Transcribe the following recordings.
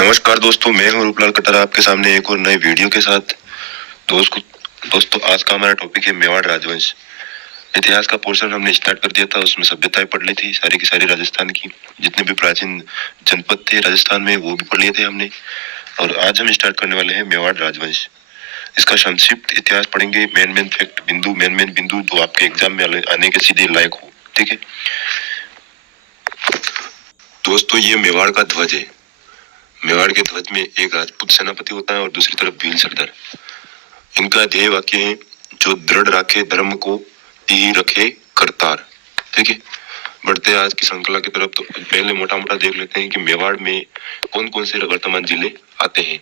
नमस्कार दोस्तों, मैं हूं रूपलाल कटारा आपके सामने एक और नए वीडियो के साथ। दोस्तों आज का हमारा टॉपिक है मेवाड़ राजवंश। इतिहास का पोर्शन हमने स्टार्ट कर दिया था, उसमें सभ्यताएं पढ़ ली थी, सारी की सारी राजस्थान की जितने भी प्राचीन जनपद थे राजस्थान में वो भी पढ़ लिए थे हमने। और आज हम स्टार्ट करने वाले हैं मेवाड़ राजवंश। इसका संक्षिप्त इतिहास पढ़ेंगे, मेन फैक्ट बिंदु, मेन बिंदु जो आपके एग्जाम में आने के सीधे लायक हो। ठीक है दोस्तों, ये मेवाड़ का ध्वज है। मेवाड़ के ध्वज में एक राजपूत सेनापति होता है और दूसरी तरफ भील सरदार। इनका ध्येय वाक्य है, जो दृढ़ रखे धर्म को ही रखे करतार। ठीक है, बढ़ते आज की श्रृंखला की तरफ। तो पहले मोटा मोटा देख लेते हैं कि मेवाड़ में कौन कौन से वर्तमान जिले आते हैं।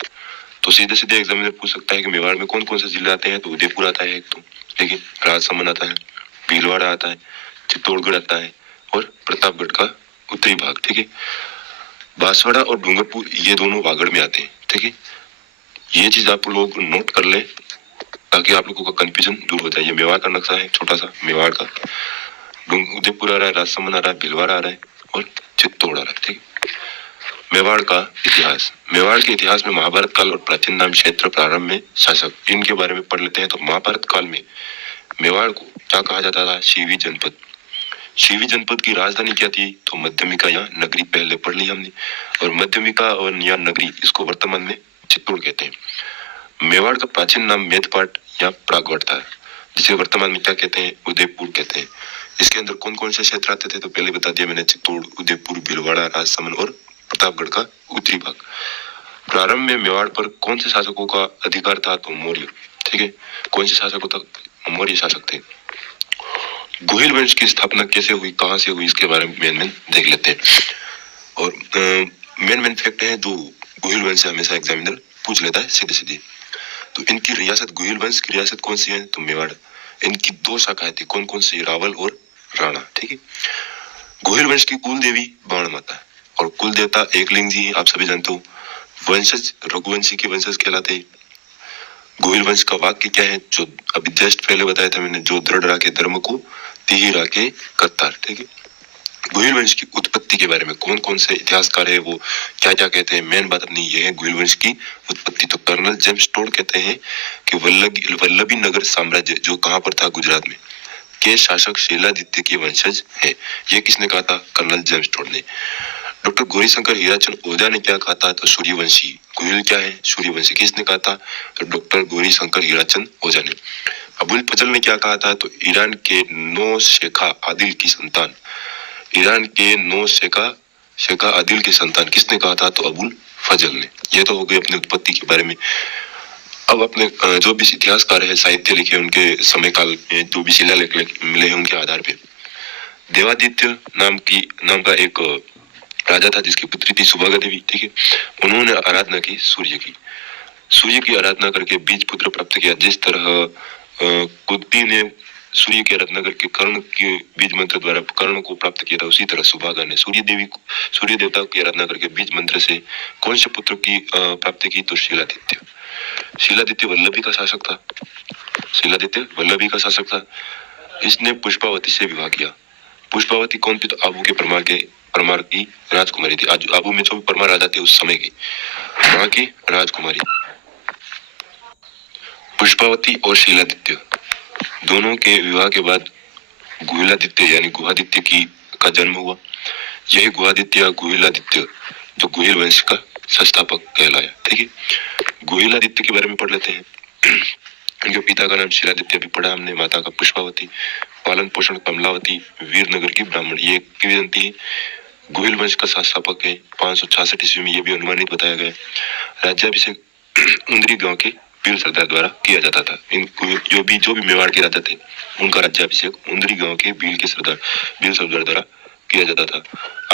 तो सीधे सीधे एग्जामिनर पूछ सकता है कि मेवाड़ में कौन कौन से जिले आते हैं। तो उदयपुर आता है एक, तो ठीक है, राजसमंद आता है, भीलवाड़ा आता है, चित्तौड़गढ़ आता है और प्रतापगढ़ का उत्तरी भाग। ठीक है, बांसवाड़ा और डूंगरपुर ये दोनों वागड़ में आते हैं। ठीक है, ये चीज आप लोग नोट कर ले ताकि आप लोगों का कंफ्यूजन दूर हो जाए। ये मेवाड़ का नक्शा है, छोटा सा मेवाड़ का। उदयपुर आ रहा है, राजसमंद आ रहा है, भीलवाड़ा आ रहा है और चित्तौड़ आ रहा है। ठीक है, मेवाड़ का इतिहास। मेवाड़ के इतिहास में महाभारत काल और प्राचीन नाम क्षेत्र प्रारंभ में शासक, इनके बारे में पढ़ लेते हैं। तो महाभारत काल में मेवाड़ को क्या कहा जाता था? शिवी जनपद। शिवी जनपद की राजधानी क्या थी? तो मध्यमिका या नगरी, पहले पढ़ ली हमने। और मध्यमिका और या नगरी, इसको वर्तमान में चित्तौड़ कहते हैं। मेवाड़ का प्राचीन नाम मेदपाट या प्रागवट था, जिसे वर्तमान में क्या कहते हैं? उदयपुर कहते हैं। इसके अंदर कौन कौन से क्षेत्र आते थे? तो पहले बता दिया मैंने, चित्तौड़, उदयपुर, भीलवाड़ा, राजसमंद और प्रतापगढ़ का उत्तरी भाग। प्रारंभ में मेवाड़ पर कौन से शासकों का अधिकार था? तो मौर्य। ठीक है, कौन से शासकों तक? मौर्य शासक थे। गोहिल वंश की स्थापना कैसे हुई, कहां से हुई, इसके बारे में मेन देख लेते हैं। और मेन फैक्ट है जो गोहिल वंश से हमेशा एग्जामिनर पूछ लेता है सीधे सीधे। तो इनकी रियासत, गोहिल वंश की रियासत कौन सी है? तो मेवाड़। इनकी दो शाखाएं थी, कौन कौन सी? रावल और राणा। ठीक है, गोहिल वंश की कुल देवी बाण माता है और कुल देवता एकलिंग जी, आप सभी जानते हो। वंशज रघुवंशी के वंशज कहलाते हैं। गोहिल वंश का वाक्य क्या है? जो अभी जस्ट पहले बताया था मैंने, जो दृढ़ राखे धर्म को तिहि राखे करतार। ठीक है, गोहिल वंश की उत्पत्ति के बारे में कौन कौन से इतिहासकार है, वो क्या क्या कहते हैं? मेन बात अपनी ये है गोहिल वंश की उत्पत्ति। तो कर्नल जेम्स टोड कहते हैं कि वल्लभी नगर साम्राज्य जो कहाँ पर था? गुजरात में, के शासक शीलादित्य के वंशज है। ये किसने कहा था? कर्नल जेम्स टोड ने। डॉक्टर गौरीशंकर हीराचंद ओझा ने क्या कहा था? तो सूर्यवंशी। गोहिल क्या है? सूर्यवंशी। किसने कहा था? तो डॉक्टर गौरीशंकर हीराचंद ओझा ने। अबुल फजल ने क्या कहा था? तो ईरान के नौ शेखा आदिल की संतान। ईरान के नौ शेखा आदिल की संतान किसने कहा था? तो अबुल फजल ने। ये तो हो गई अपनी उत्पत्ति के बारे में। अब अपने जो भी इतिहासकार है, साहित्य लिखे उनके समय काल में, जो भी शिलालेख मिले हैं उनके आधार पे, देवादित्य नाम का एक राजा था जिसकी पुत्री थी सुभागा देवी। ठीक है, उन्होंने आराधना की सूर्य की आराधना करके बीज पुत्र प्राप्त किया। जिस तरह कुंती ने सूर्य की आराधना करके कर्ण के बीज मंत्र द्वारा कर्ण को प्राप्त किया था, उसी तरह सुभागा ने सूर्य देवता की आराधना करके बीज मंत्र से कौन से पुत्र की प्राप्ति की? तो शीलादित्य वल्लभी का शासक था। शीलादित्य वल्लभी का शासक था। इसने पुष्पावती से विवाह किया। पुष्पावती कौन थी? तो आबू के परमार की राजकुमारी थी। आज आबू में जो भी परमार राजा थे उस समय की, वहां की राजकुमारी। पुष्पावती और शीलादित्य दोनों के विवाह के बाद गुहिलादित्य यानी गुहादित्य का जन्म हुआ। यही गुहादित्य या गुहिलादित्य जो गोहिल वंश का संस्थापक कहलाया। ठीक है, गुहिलादित्य के बारे में पढ़ लेते हैं। इनके पिता का नाम शीलादित्य भी पढ़ा हमने, माता का पुष्पावती, पालन पोषण कमलावती, वीरनगर की ब्राह्मण। ये किंवदंती है, गोहिल वंश का संस्थापक है। 566 ईस्वी में ये भी अनुमानित बताया गया। राज्याभिषेक उंदरी गांव के वीर सरदार द्वारा किया जाता था। जो भी मेवाड़ के राजा थे उनका राज्याभिषेक उंदरी गांव के वीर सरदार द्वारा किया जाता था।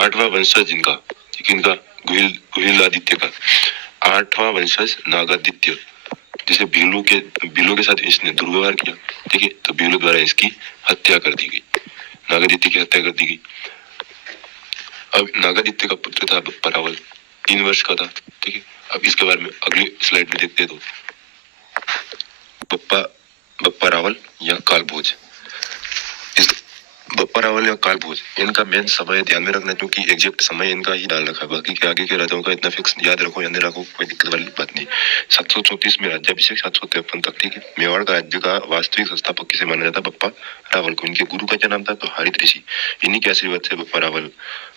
आठवां वंशज इनका गुहिलादित्य का आठवां वंशज नागादित्य, जिसे भीलों के साथ इसने दुर्व्यवहार किया। ठीक है, तो भीलों द्वारा इसकी हत्या कर दी गई, नागादित्य की हत्या कर दी गई। अब नागादित्य का पुत्र था बप्पा रावल, 3 वर्ष का था। ठीक है, अब इसके बारे में अगली स्लाइड में देखते हैं। तो बप्पा रावल या कालभोज। इस बप्पा रावल या कालभोज, इनका मेन समय ध्यान में रखना, क्योंकि एग्जैक्ट समय इनका ही डाल रखा है। बाकी के आगे के राजाओं का इतना फिक्स याद रखो या नहीं रखो, कोई दिक्कत वाली बात नहीं। 734 में राज्याभिषेक, 753 तक, ठीक है। मेवाड़ का राज्य का वास्तविक संस्थापक किसे माना जाता है? बप्पा रावल को। इनके गुरु का क्या नाम था? तो हरित ऋषि। इन्हीं के आशीर्वाद से बप्पा रावल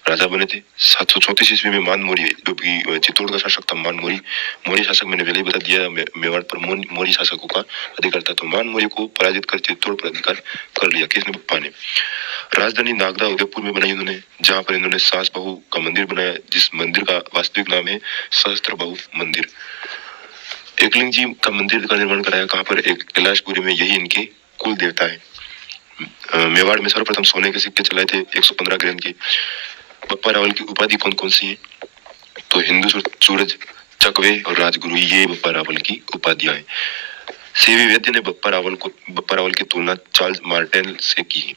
राजा बने थे। 734 ईस्वी में मान मौर्य, जो कि चित्तौड़ का शासक था, मान मौर्य, मौर्य शासक, मैंने पहले ही बता दिया मेवाड़ पर मौर्य शासकों का अधिकार था। तो मान मौर्य को पराजित कर चित्तौड़ पर अधिकार कर लिया। किसने? बप्पा ने। राजधानी नागदा उदयपुर में बनाई इन्होंने, जहां पर इन्होंने सास बहू का मंदिर बनाया, जिस मंदिर का वास्तविक नाम है सहस्त्र बाहु मंदिर। एकलिंग जी का मंदिर का निर्माण कराया कहां पर? एक कैलाशपुरी में। यही इनके कुल देवता है। मेवाड़ में सर्वप्रथम सोने के सिक्के चलाए थे 115 ग्राम के। बप्पा रावल की उपाधि कौन कौन सी है? तो हिंदू सूरज, चकवे और राजगुरु, ये बप्पा रावल की उपाधियां हैं। सीवी वैद्य ने बप्पा रावल की तुलना चार्ल्स मार्टेल से की है।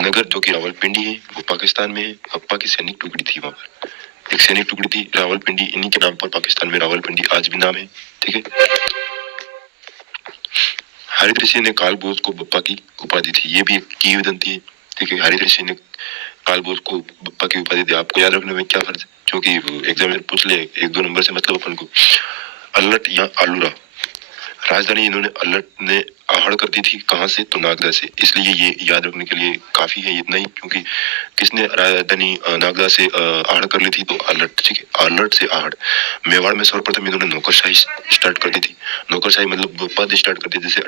नगर, जो कि रावलपिंडी है, वो पाकिस्तान में है। बप्पा की सैनिक टुकड़ी थी वहां पर, एक सैनिक टुकड़ी थी रावलपिंडी, इन्हीं के नाम पर पाकिस्तान में रावलपिंडी आज भी नाम है, ठीक है। हरित ऋषि ने कालभोज को बप्पा की उपाधि थी, ये भी एक किंवदंती है, ठीक है। हरित ऋषि ने कालभोज को बप्पा की उपाधि दी। आपको याद रखने में क्या फर्ज है, क्योंकि एग्जामिनर पूछ ले 1-2 नंबर से मतलब अपन को। अल्लट या आलूरा, राजधानी इन्होंने अल्लट ने आहड़ कर दी थी, कहां से? तो नागदा से। इसलिए ये याद रखने के लिए काफी है इतना ही, क्योंकि किसने राजधानी नागदा से आहड़ कर ली थी? तो अल्लट, ठीक है। अल्लट से आहड़। मेवाड़ में सर्वप्रथम इन्होंने नौकरशाही स्टार्ट कर दी थी। नौकरशाही मतलब उपाधि स्टार्ट कर दी, जैसे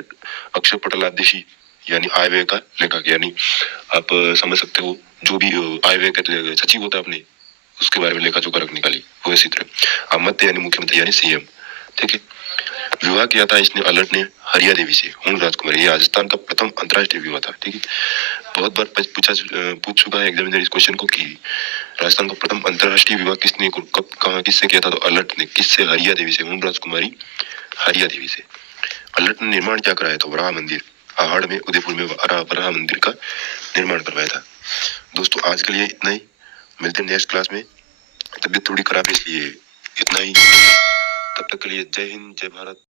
अक्षर पटलाधीशी, यानी आय व्यय का लेखक, यानी आप समझ सकते हो जो भी आय व्यय का सचिव होता है अपने, उसके बारे में लेखा जोखा रखने का लिए, वो इसी तरह। अमत्य यानी मुख्यमंत्री, यानी सीएम, ठीक है। विवाह किया था इसने अल्लट ने हरिया देवी से, हुन राजकुमारी। ये राजस्थान का प्रथम अंतरराष्ट्रीय विवाह था, ठीक है। बहुत बार पूछ चुका है एग्जामिनर इस क्वेश्चन को कि राजस्थान का प्रथम अंतरराष्ट्रीय विवाह किसने, कब, कहाँ, किससे किया था? तो अल्लट ने। किससे? हरिया देवी से, हुन राजकुमारी हरिया देवी से। अल्लट ने निर्माण क्या कराया था? वराह मंदिर, आहड़ में, उदयपुर में वराह मंदिर का निर्माण करवाया था। दोस्तों आज के लिए इतना ही, मिलते हैं नेक्स्ट क्लास में। तबीयत थोड़ी खराब है इसलिए इतना ही, तब तक के लिए जय हिंद, जय भारत।